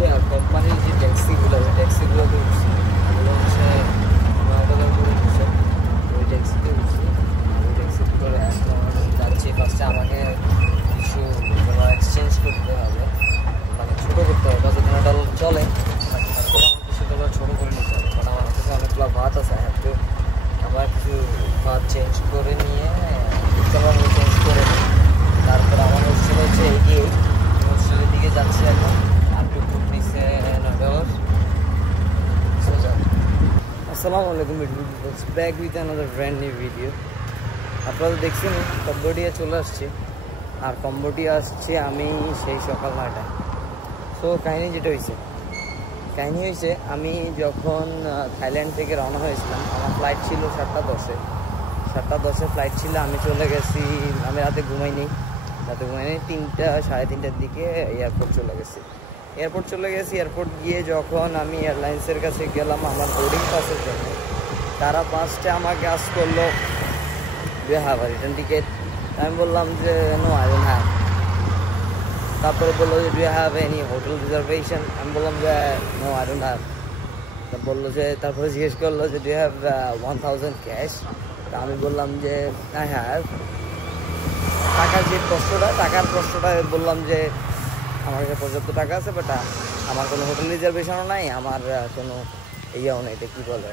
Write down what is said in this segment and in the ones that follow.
হচ্ছে আর কোম্পানির যে ট্যাক্সিগুলো ওই ট্যাক্সিগুলোতে উঠছি, ওগুলো হচ্ছে $9 করে উঠছে। ওই ট্যাক্সিতে উঠছি আর ওই ট্যাক্সিতে করে যাচ্ছি। ফার্স্টে আমাকে কিছু এক্সচেঞ্জ করতে হবে, মানে ছোটো করতে হবে। $10 চলে, তারপরে আমার কিছু ডলার ছোটো করে নিতে হবে, কারণ আমার কাছে অনেকগুলো ভাত আছে। আমার কিছু ভাত চেঞ্জ করে নিয়ে চেঞ্জ করে নিই। তারপর আমার হোস্টেল হচ্ছে 88, হোস্টেলের দিকে যাচ্ছি এখন। আর টুকু নিচে $9। আসসালামু আলাইকুম, back with another brand new video. আপনারা দেখছেন কম্বোডিয়া চলে আসছে, আর কম্বোডিয়া আসছে আমি সেই সকাল 9টায়। তো কাহিনি হয়েছে আমি যখন থাইল্যান্ড থেকে রওনা হয়েছিলাম, আমার ফ্লাইট ছিল 7:10 ফ্লাইট ছিল। আমি চলে গেছি, আমি রাতে ঘুমাইনি 3টা সাড়ে 3টার দিকে এয়ারপোর্ট চলে গেছি। এয়ারপোর্ট গিয়ে যখন আমি এয়ারলাইন্সের কাছে গেলাম আমার বোর্ডিং পাসের জন্য, তারা ফার্স্টে আমাকে আস করলো do you have a return ticket. আমি বললাম যে নো আই ডোন্ট হ্যাভ। তারপরে বললো যে do you have any hotel reservation. আমি বললাম যে নো আই ডোন্ট হ্যাভ। বললো যে, তারপরে জিজ্ঞেস করলো যে ডু ইউ হ্যাভ 1000 ক্যাশ। তা আমি বললাম যে আই হ্যাভ। টাকার প্রশ্নটা বললাম যে আমার কাছে পর্যাপ্ত টাকা আছে, বাট আমার কোনো হোটেল রিজার্ভেশনও নাই, আমার কোনো ইয়েও নেই, এটা কী বলে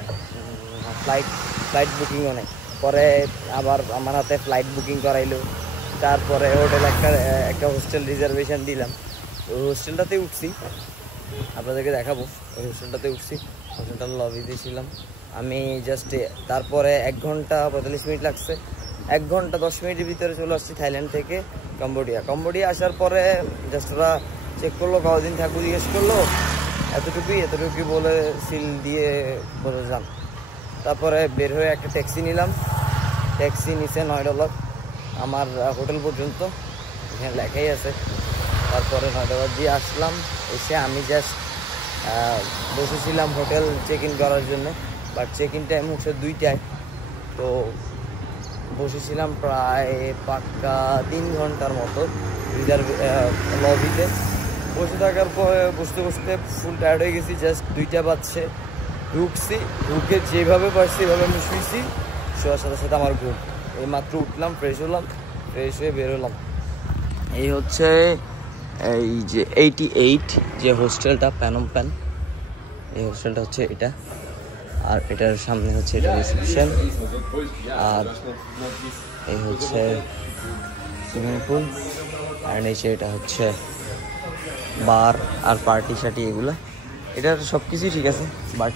ফ্লাইট বুকিংও নেই। পরে আবার আমার হাতে ফ্লাইট বুকিং করাইলো, তারপরে হোটেল একটা হোস্টেল রিজার্ভেশন দিলাম। ওই হোস্টেলটাতে উঠছি, আপনাদেরকে দেখাবো। ওই হোস্টেলটাতে উঠছি, হোস্টেলটার লবিতে ছিলাম আমি জাস্ট। তারপরে 1 ঘন্টা 45 মিনিট লাগছে, 1 ঘন্টা 10 মিনিটের ভিতরে চলে আসছি থাইল্যান্ড থেকে কম্বোডিয়া আসার পরে জাস্ট ওরা চেক করলো, কতদিন থাকবো জিজ্ঞেস করলো, এতটুকুই বলে সিল দিয়ে বলে যান। তারপরে বের হয়ে একটা ট্যাক্সি নিলাম, ট্যাক্সি নিচে $9 আমার হোটেল পর্যন্ত, এখানে লেখাই আছে। তারপরে $9 দিয়ে আসলাম। এসে আমি জাস্ট বসেছিলাম হোটেল চেক ইন করার জন্য, বাট চেক ইন টাইম হচ্ছে 2টায়। তো বসেছিলাম প্রায় পাক্কা 3 ঘন্টার মতো লবিতে। বসে থাকার পরে বসতে ফুল টায়ার্ড হয়ে গেছি। জাস্ট 2টা বাজছে, ঢুকে যেভাবে পারছি এভাবে আমি শুয়েছি। শোয়ার সাথে আমার ঘুম। এই মাত্র উঠলাম, ফ্রেশ হয়ে বের হলাম। এই হচ্ছে এই যে 88 যে হোস্টেলটা, প্যানম প্যান, এই হোস্টেলটা হচ্ছে এটা। আর এটার সামনে হচ্ছে এটা রিসেপশন, আর এই হচ্ছে সুইমিং পুল, আর নিচে এটা হচ্ছে বার আর পার্টি শার্টি এগুলো। এটার সব কিছুই ঠিক আছে, বাট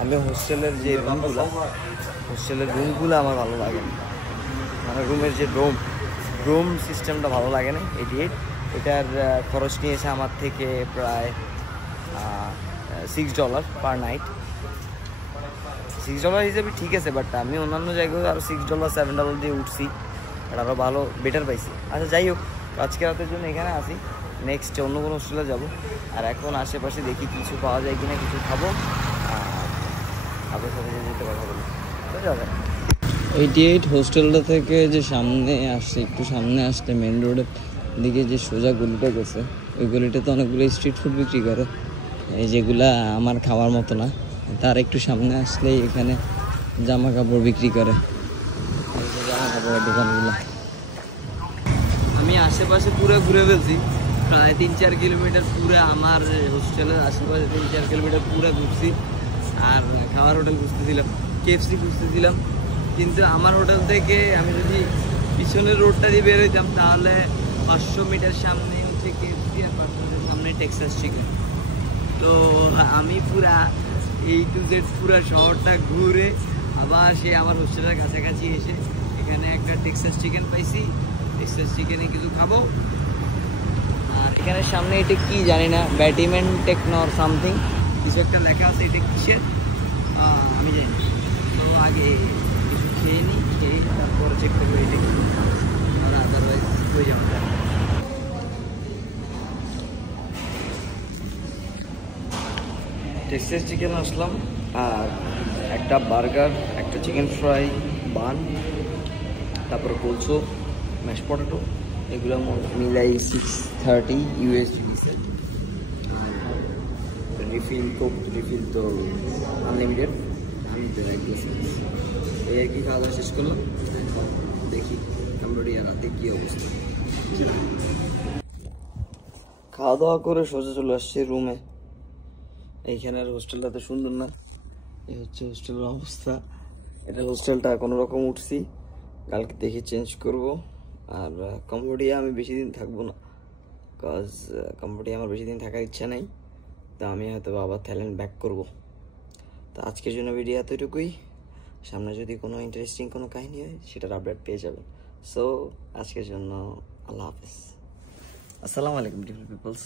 আমি হোস্টেলের রুমগুলো আমার ভালো লাগে না, মানে রুমের যে রুম সিস্টেমটা ভালো লাগে না। 88 এটার খরচ নিয়েছে আমার থেকে প্রায় $6 পার নাইট। $6 হিসেবে ঠিক আছে, বাট আমি অন্যান্য জায়গায় আরও $6 $7 দিয়ে উঠছি, এটা আরও ভালো বেটার পাইছি। আচ্ছা যাই হোক, আজকে রাতের জন্য এখানে আসি, নেক্সট অন্য কোনো হোস্টেলে যাবো। আর এখন আশেপাশে দেখি কিছু পাওয়া যায় কিনা, কিছু খাবো, আপনার সাথে যেতে কথা বলি। 88 হোস্টেলটা থেকে যে সামনে আসছে, একটু সামনে আসতে মেন রোডের দিকে যে সোজা গলিটা গেছে, ওই গলিটাতে অনেকগুলো স্ট্রিট ফুড বিক্রি করে, এই যেগুলা আমার খাওয়ার মতো না। তার একটু সামনে আসলেই এখানে জামা কাপড় বিক্রি করে, জামা কাপড়ের দোকানগুলো। আমি আশেপাশে পুরো ঘুরে ফেলছি, প্রায় 3-4 কিলোমিটার পুরো আমার হোস্টেলের আশেপাশে 3-4 কিলোমিটার পুরো ঘুরছি। আর খাওয়ার হোটেল খুঁজতেছিলাম, KFC খুঁজতেছিলাম, কিন্তু আমার হোটেল থেকে আমি যদি পিছনের রোডটা দিয়ে বের হইতাম তাহলে 500 মিটার সামনে হচ্ছে KFC, আর 500 মিটার সামনে টেক্সাস চিকেন। তো আমি পুরা A to Z পুরা শহরটা ঘুরে আবার সে আমার হোস্টেলের কাছাকাছি এসে এখানে একটা টেক্সাস চিকেন পাইছি, টেক্সাস চিকেনে কিছু খাবো। আর এখানে সামনে এটা কি জানি না, ব্যাটিমেন টেকনো আর সামথিং কিছু একটা লেখা আছে, এটা কিসের আমি জানি না। তো আগে কিছু খেয়ে তারপরে চেক করবো এটা, আর আদারওয়াইজ হয়ে যাবে। টেক্সাস চিকেন আসলাম, আর একটা বার্গার, একটা চিকেন ফ্রাই, বান, তারপরে কোলসো, ম্যাশ পটেটো, এগুলো মিলাই $630 দিছে। রিফিল কোক রিফিল তো আনলিমিটেড, আমি তো এক গ্লাস এই আর কি খাওয়া দাওয়া শেষ করলাম। দেখি কম্বোডিয়া রাতে কী অবস্থা। খাওয়া দাওয়া করে সোজা চলে আসছি রুমে। এইখানের হোস্টেলটা তো সুন্দর না, এই হচ্ছে হোস্টেলের অবস্থা। এটা হোস্টেলটা কোনো রকম উঠছি, কালকে দেখি চেঞ্জ করব। আর কম্বোডিয়া আমি বেশি দিন থাকবো না, কজ কম্বোডিয়া আমার বেশি দিন থাকার ইচ্ছা নেই। তো আমি হয়তো আবার থাইল্যান্ড ব্যাক করব। তো আজকের জন্য ভিডিও এতটুকুই। সামনে যদি কোনো ইন্টারেস্টিং কোনো কাহিনী হয় সেটার আপডেট পেয়ে যাবেন। সো আজকের জন্য আল্লাহ হাফেজ, আসসালামু আলাইকুম বিউটিফুল পিপলস।